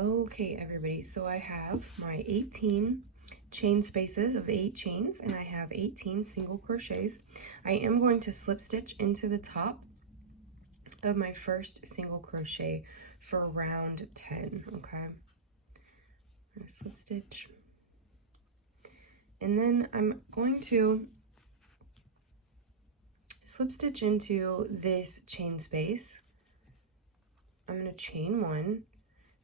Okay, everybody, so I have my 18 chain spaces of 8 chains, and I have 18 single crochets. I am going to slip stitch into the top of my first single crochet for round 10, okay? I'm going to slip stitch. And then I'm going to slip stitch into this chain space. I'm going to chain 1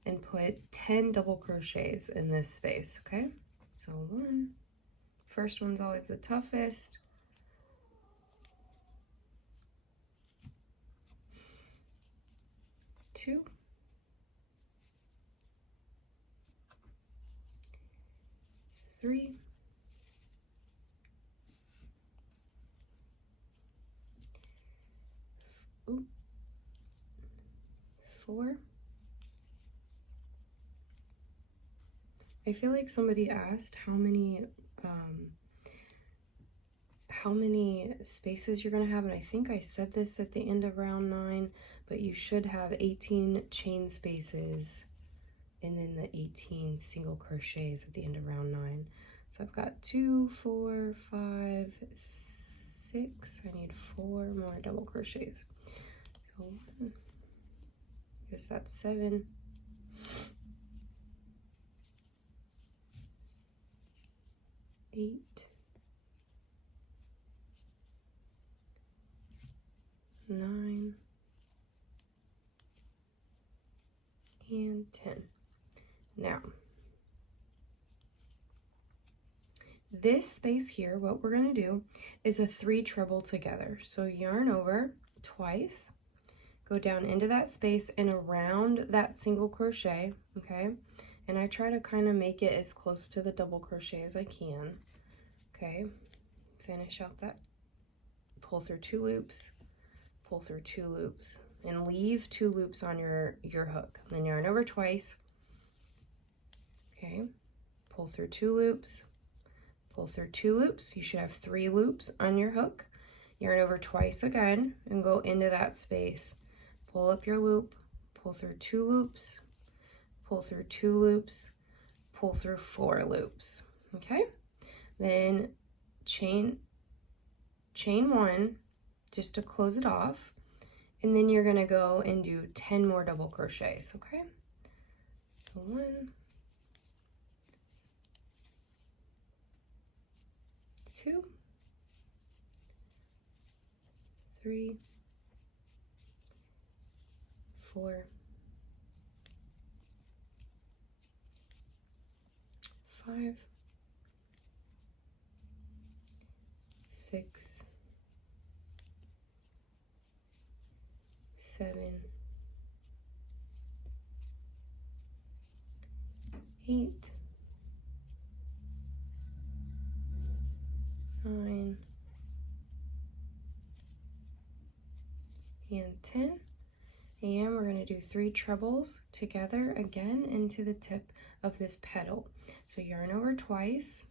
and put 10 double crochets in this space, okay? So 1, first one's always the toughest. 2, 3, 4. I feel like somebody asked how many spaces you're gonna have, and I think I said this at the end of round 9, but you should have 18 chain spaces and then the 18 single crochets at the end of round 9. So I've got 2, 4, 5, 6. I need 4 more double crochets. So I guess that's 7. 8. 9. And 10. Now, this space here, what we're going to do is a 3 treble together. So yarn over twice, go down into that space and around that single crochet, okay? And I try to kind of make it as close to the double crochet as I can, okay? Finish out that, pull through 2 loops, pull through 2 loops, and leave 2 loops on your hook. Then yarn over twice, okay? Pull through 2 loops, pull through 2 loops. You should have 3 loops on your hook. Yarn over twice again and go into that space. Pull up your loop, pull through 2 loops, pull through 2 loops, pull through 4 loops, okay? Then chain 1 just to close it off, and then you're gonna go and do 10 more double crochets, okay? So 1, 2, 3, 4, 5, 6, 7, 8, 9, and 10. And we're going to do 3 trebles together again into the tip of this petal. So yarn over twice,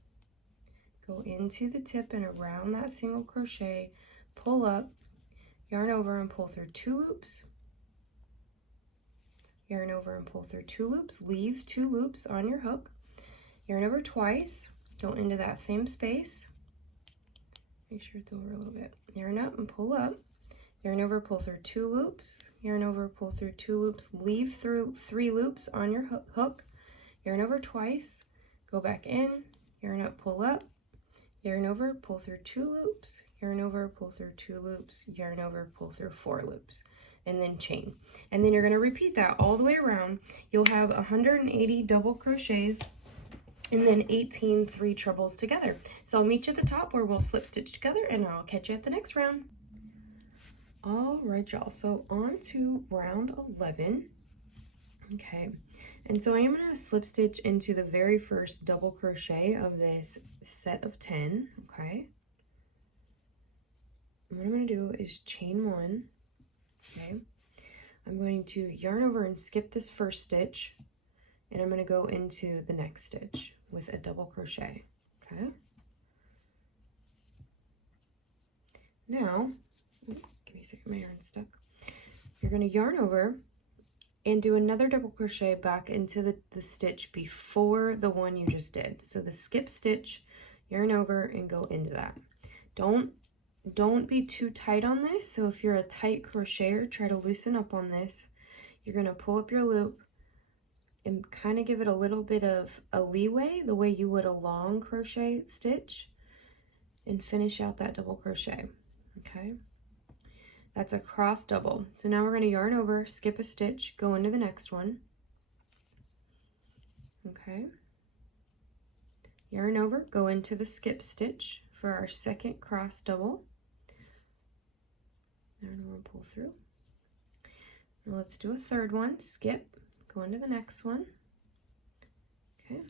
go into the tip and around that single crochet, pull up, yarn over and pull through 2 loops, yarn over and pull through 2 loops, leave 2 loops on your hook, yarn over twice, go into that same space, make sure it's over a little bit, yarn up and pull up, yarn over, pull through 2 loops, yarn over, pull through 2 loops, leave through 3 loops on your hook, yarn over twice, go back in, yarn up, pull up, yarn over, pull through 2 loops, yarn over, pull through 2 loops, yarn over, pull through 4 loops, and then chain. And then you're going to repeat that all the way around. You'll have 180 double crochets and then 18 3 trebles together. So I'll meet you at the top where we'll slip stitch together, and I'll catch you at the next round. All right, y'all, so on to round 11. Okay, and so I am going to slip stitch into the very first double crochet of this set of 10, okay? And what I'm going to do is chain 1, okay? I'm going to yarn over and skip this first stitch, and I'm going to go into the next stitch with a double crochet, okay? Now, give me a second, my yarn's stuck. You're going to yarn over and do another double crochet back into the stitch before the one you just did. So the skip stitch, yarn over and go into that. Don't be too tight on this. So if you're a tight crocheter, try to loosen up on this. You're going to pull up your loop and kind of give it a little bit of a leeway, the way you would a long crochet stitch, and finish out that double crochet. Okay, that's a cross double. So now we're going to yarn over, skip a stitch, go into the next one. Okay, yarn over, go into the skip stitch for our second cross double. Yarn over, pull through. Now let's do a third one, skip, go into the next one. Okay,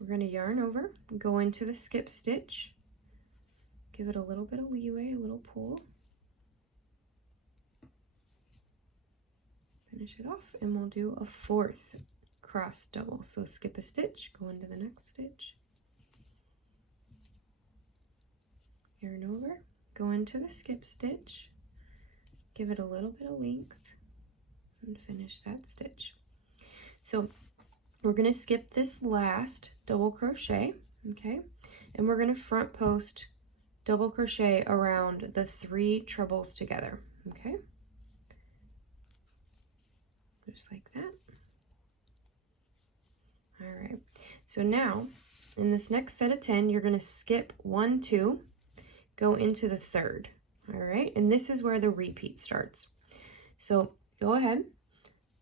we're going to yarn over, go into the skip stitch, give it a little bit of leeway, a little pull, finish it off, and we'll do a fourth cross double. So skip a stitch, go into the next stitch, yarn over, go into the skip stitch, give it a little bit of length, and finish that stitch. So we're going to skip this last double crochet, okay, and we're going to front post double crochet around the 3 trebles together, okay, just like that. All right, so now in this next set of 10, you're going to skip 1, 2, go into the third. All right, and this is where the repeat starts. So go ahead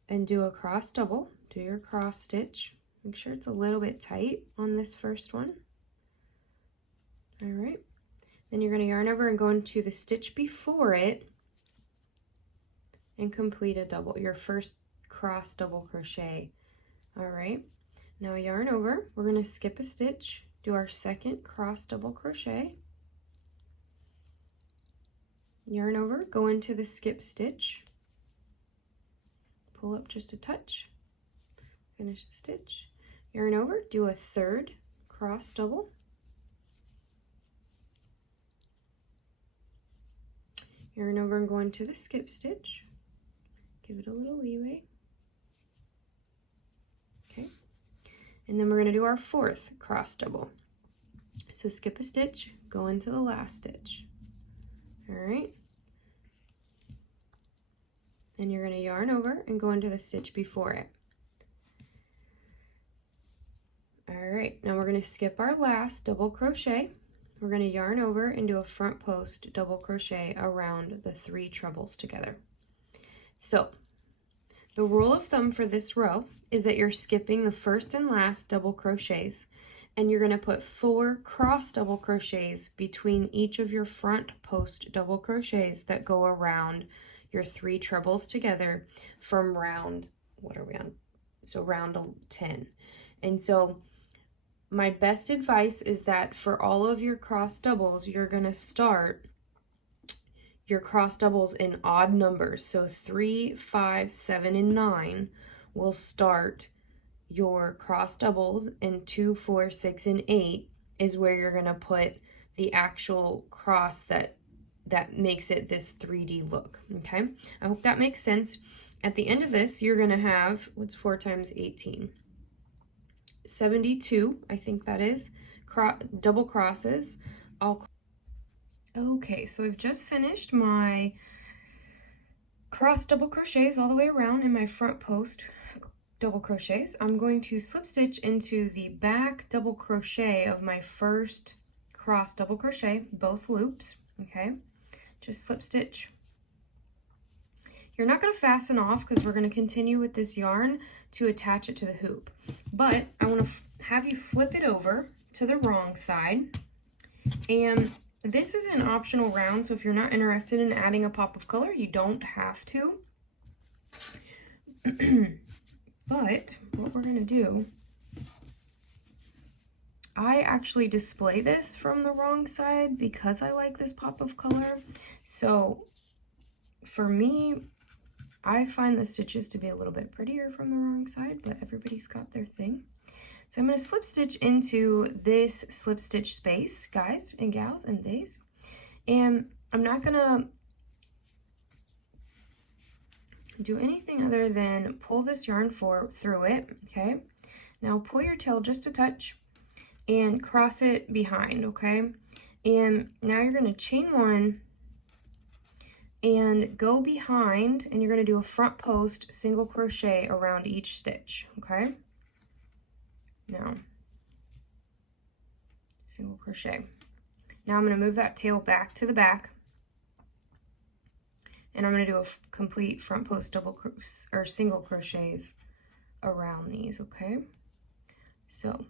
and do a cross double, do your cross stitch. Make sure it's a little bit tight on this first one. All right, then you're going to yarn over and go into the stitch before it and complete a double, your first cross double crochet. All right, now yarn over, we're going to skip a stitch, do our second cross double crochet, yarn over, go into the skip stitch, pull up just a touch, finish the stitch, yarn over, do a third cross double, yarn over and go into the skip stitch, give it a little leeway, okay, and then we're going to do our fourth cross double. So skip a stitch, go into the last stitch. All right, and you're going to yarn over and go into the stitch before it. All right, now we're going to skip our last double crochet. We're going to yarn over and do a front post double crochet around the 3 trebles together. So the rule of thumb for this row is that you're skipping the first and last double crochets, and you're going to put 4 cross double crochets between each of your front post double crochets that go around your 3 trebles together from round, what are we on? So round 10. And so my best advice is that for all of your cross doubles, you're going to start your cross doubles in odd numbers. So 3, 5, 7, and 9 will start your cross doubles, and 2, 4, 6, and 8 is where you're going to put the actual cross that makes it this 3D look, okay? I hope that makes sense. At the end of this, you're going to have, what's 4 times 18? 72, I think that is, double crosses. Okay, so I've just finished my cross double crochets all the way around in my front post double crochets. I'm going to slip stitch into the back double crochet of my first cross double crochet, both loops, okay? Just slip stitch. You're not going to fasten off because we're going to continue with this yarn to attach it to the hoop. But I want to have you flip it over to the wrong side. And this is an optional round, so if you're not interested in adding a pop of color, you don't have to. But what we're going to do, I actually display this from the wrong side because I like this pop of color. So for me, I find the stitches to be a little bit prettier from the wrong side, but everybody's got their thing. So I'm going to slip stitch into this slip stitch space, guys and gals and days. And I'm not going to do anything other than pull this yarn through it, okay? Now pull your tail just a touch and cross it behind, okay? And now you're going to chain one and go behind, and you're going to do a front post single crochet around each stitch, okay? Now, single crochet. Now I'm going to move that tail back to the back, and I'm going to do a complete front post single crochets around these, okay? So,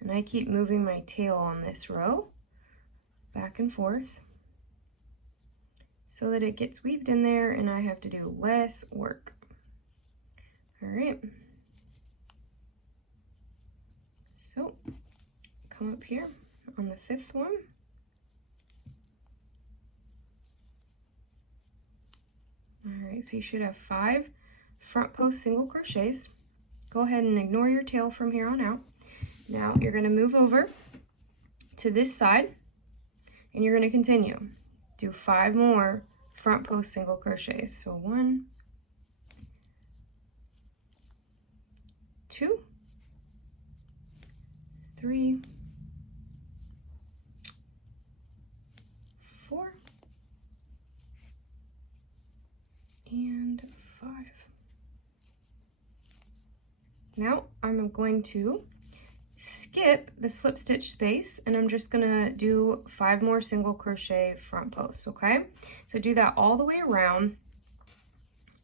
and I keep moving my tail on this row back and forth so that it gets weaved in there and I have to do less work. All right. So, come up here on the fifth one. All right, so you should have 5 front post single crochets. Go ahead and ignore your tail from here on out. Now you're going to move over to this side and you're going to continue. Do 5 more front post single crochets. So 1, 2, 3, 4, and 5. Now I'm going to skip the slip stitch space and I'm just gonna do 5 more single crochet front posts, okay? So do that all the way around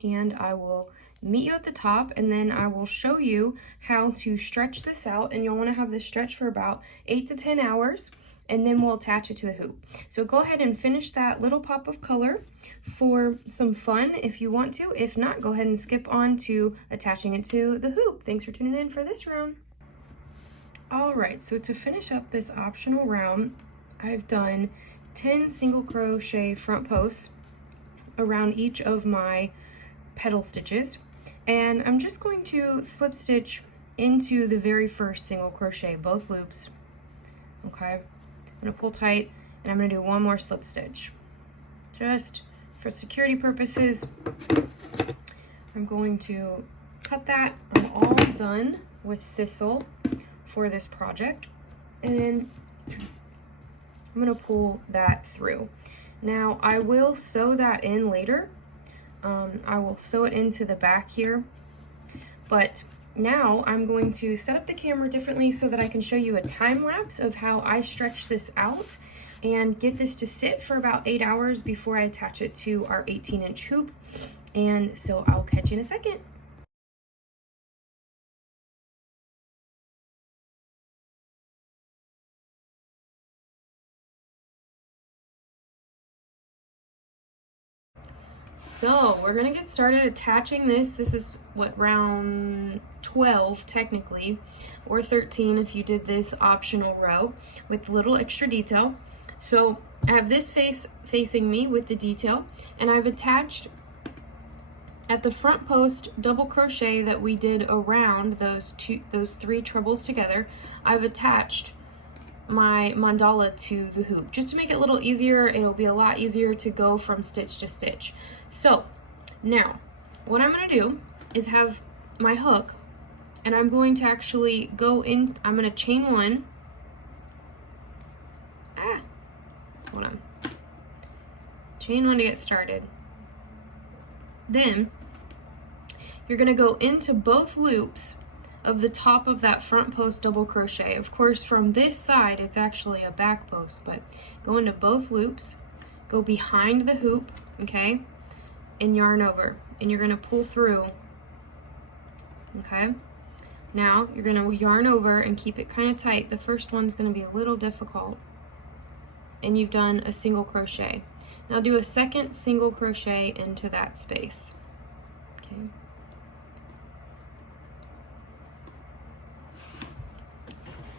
and I will meet you at the top, and then I will show you how to stretch this out, and you'll want to have this stretched for about 8 to 10 hours, and then we'll attach it to the hoop. So go ahead and finish that little pop of color for some fun if you want to. If not, go ahead and skip on to attaching it to the hoop. Thanks for tuning in for this round. All right, so to finish up this optional round, I've done 10 single crochet front posts around each of my petal stitches, and I'm just going to slip stitch into the very first single crochet, both loops, okay? I'm gonna pull tight and I'm gonna do 1 more slip stitch. Just for security purposes, I'm going to cut that. I'm all done with thistle for this project, and then I'm gonna pull that through. Now I will sew that in later. I will sew it into the back here, but now I'm going to set up the camera differently so that I can show you a time lapse of how I stretch this out and get this to sit for about 8 hours before I attach it to our 18-inch hoop. And so I'll catch you in a second. So we're gonna get started attaching this. This is what, round 12 technically, or 13 if you did this optional row with a little extra detail. So I have this face facing me with the detail, and I've attached at the front post double crochet that we did around those 3 trebles together. I've attached my mandala to the hoop just to make it a little easier. It'll be a lot easier to go from stitch to stitch. So now what I'm going to do is have my hook, and I'm going to actually go in. I'm going to chain 1. Hold on. Chain 1 to get started. Then you're going to go into both loops of the top of that front post double crochet. Of course, from this side it's actually a back post, but go into both loops, go behind the hoop, okay, and yarn over, and you're going to pull through, okay? Now you're going to yarn over and keep it kind of tight. The first one's going to be a little difficult, and you've done a single crochet. Now do a second single crochet into that space, okay?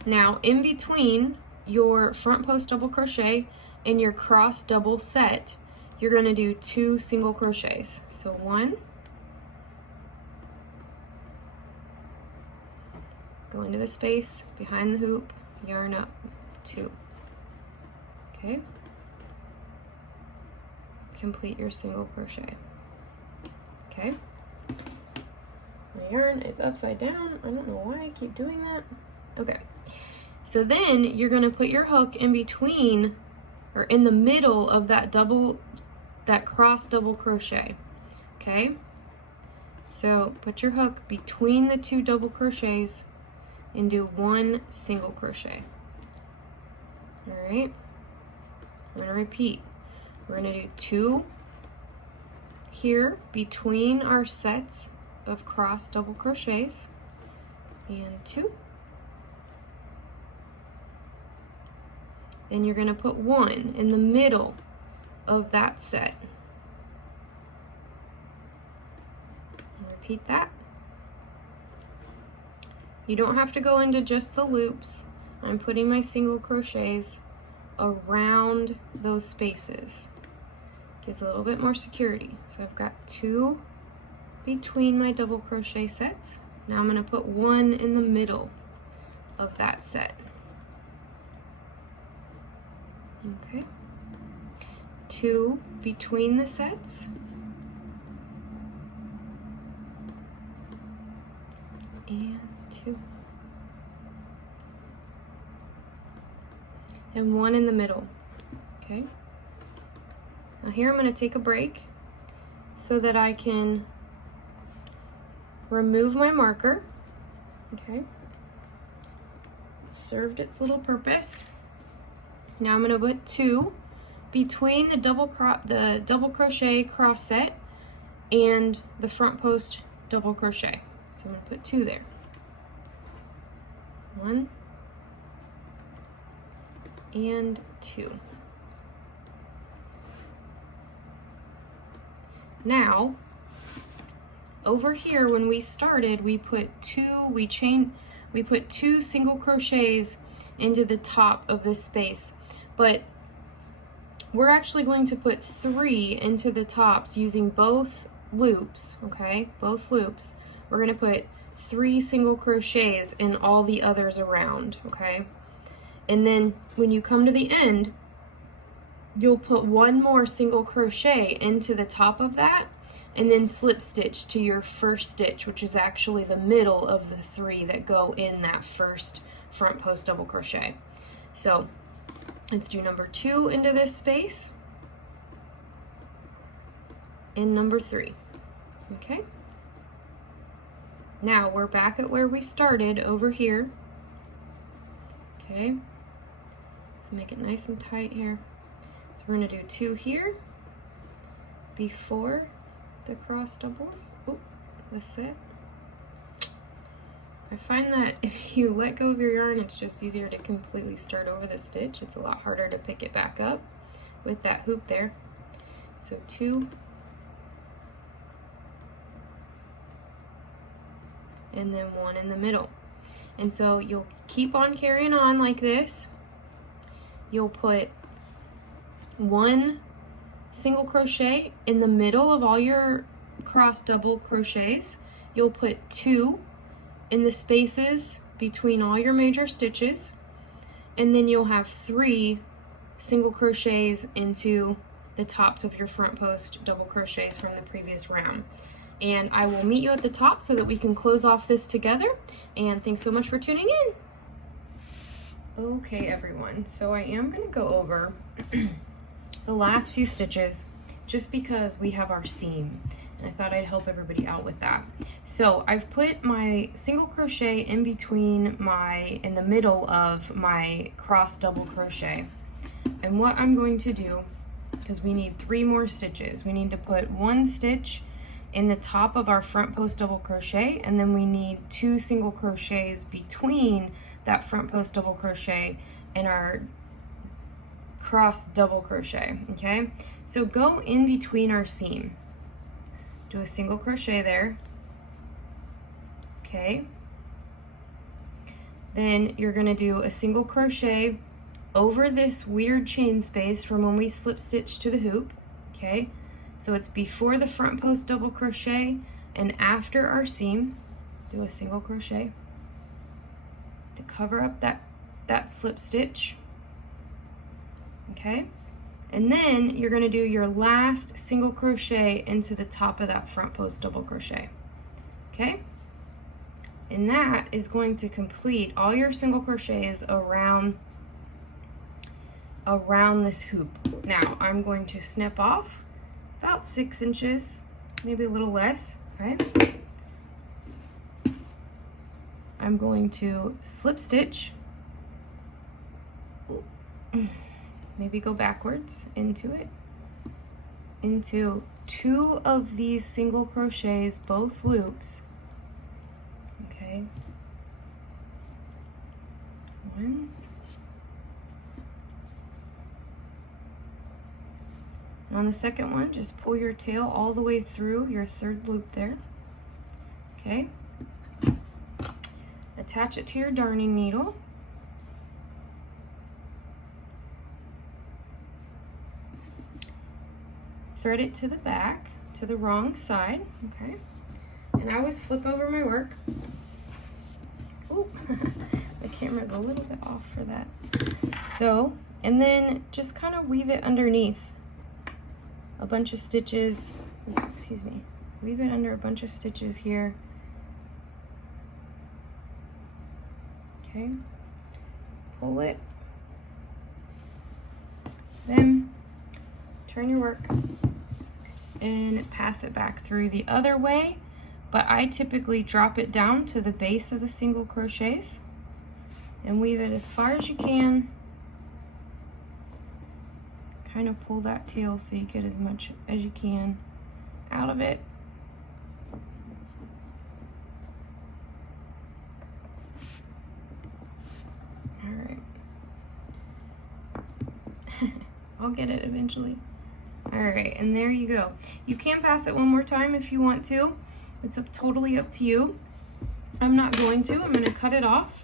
Now in between your front post double crochet and your cross double set, you're going to do 2 single crochets. So 1, go into the space behind the hoop, yarn up, 2, okay? Complete your single crochet. okay? My yarn is upside down. I don't know why I keep doing that. Okay, so then you're gonna put your hook in between, or in the middle of that cross double crochet, okay? So put your hook between the 2 double crochets and do 1 single crochet. All right, I'm gonna repeat. We're gonna do 2 here between our sets of cross double crochets, and 2. Then you're gonna put 1 in the middle of that set. Repeat that. You don't have to go into just the loops. I'm putting my single crochets around those spaces. Gives a little bit more security. So I've got 2 between my double crochet sets. Now I'm going to put 1 in the middle of that set. Okay. 2 between the sets. And 2. And 1 in the middle. Okay. Now here I'm going to take a break so that I can remove my marker. Okay. It served its little purpose. Now I'm going to put 2 between the double crochet cross set and the front post double crochet. So I'm going to put 2 there. 1 and 2. Now, over here when we started, we put 2 single crochets into the top of this space, but we're actually going to put 3 into the tops using both loops, okay? Both loops. We're going to put 3 single crochets in all the others around, okay? And then when you come to the end, you'll put 1 more single crochet into the top of that, and then slip stitch to your first stitch, which is actually the middle of the 3 that go in that first front post double crochet. So let's do number 2 into this space, and number 3, okay? Now we're back at where we started over here, okay? So make it nice and tight here. So we're gonna do 2 here before the cross doubles. Oh, the set. I find that if you let go of your yarn, it's just easier to completely start over the stitch. It's a lot harder to pick it back up with that hoop there. So 2, and then 1 in the middle. And so you'll keep on carrying on like this. You'll put 1 single crochet in the middle of all your cross double crochets. You'll put 2 in the spaces between all your major stitches, and then you'll have 3 single crochets into the tops of your front post double crochets from the previous round. And I will meet you at the top so that we can close off this together. And thanks so much for tuning in. Okay everyone, so I am going to go over the last few stitches just because we have our seam, and I thought I'd help everybody out with that. So I've put my single crochet in the middle of my cross double crochet, and what I'm going to do, because we need 3 more stitches, we need to put 1 stitch in the top of our front post double crochet, and then we need 2 single crochets between that front post double crochet and our cross double crochet. Okay, so go in between our seam, do a single crochet there. Okay, then you're going to do a single crochet over this weird chain space from when we slip stitch to the hoop. Okay, so it's before the front post double crochet and after our seam. Do a single crochet to cover up that slip stitch. Okay, And then you're going to do your last single crochet into the top of that front post double crochet. Okay? And that is going to complete all your single crochets around this hoop. Now I'm going to snip off about 6 inches, maybe a little less, okay? I'm going to slip stitch, maybe go backwards into it, into 2 of these single crochets, both loops, okay? 1. On the second one, just pull your tail all the way through your 3rd loop there, okay? Attach it to your darning needle. Thread it to the back, to the wrong side, okay? And I always flip over my work. Ooh, the camera's a little bit off for that. So, and then just kind of weave it underneath a bunch of stitches. Oops, excuse me. Weave it under a bunch of stitches here. Okay, pull it, then turn your work and pass it back through the other way, but I typically drop it down to the base of the single crochets and weave it as far as you can. Kind of pull that tail so you get as much as you can out of it. I'll get it eventually. All right, and there you go. You can pass it one more time if you want to. It's totally up to you. I'm not going to. I'm going to cut it off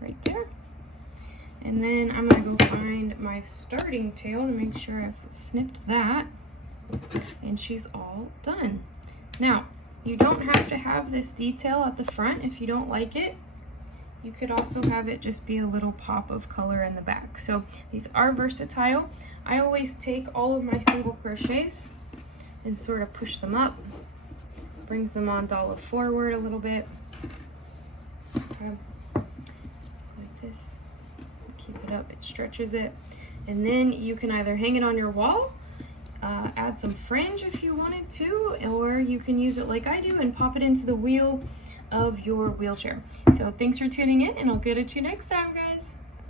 right there. And then I'm going to go find my starting tail to make sure I've snipped that. And she's all done. Now, you don't have to have this detail at the front if you don't like it. You could also have it just be a little pop of color in the back. So these are versatile. I always take all of my single crochets and sort of push them up. Brings the mandala forward a little bit. Okay. Like this. Keep it up, it stretches it. And then you can either hang it on your wall, add some fringe if you wanted to, or you can use it like I do and pop it into the wheel of your wheelchair. So thanks for tuning in, and I'll get at you next time, guys.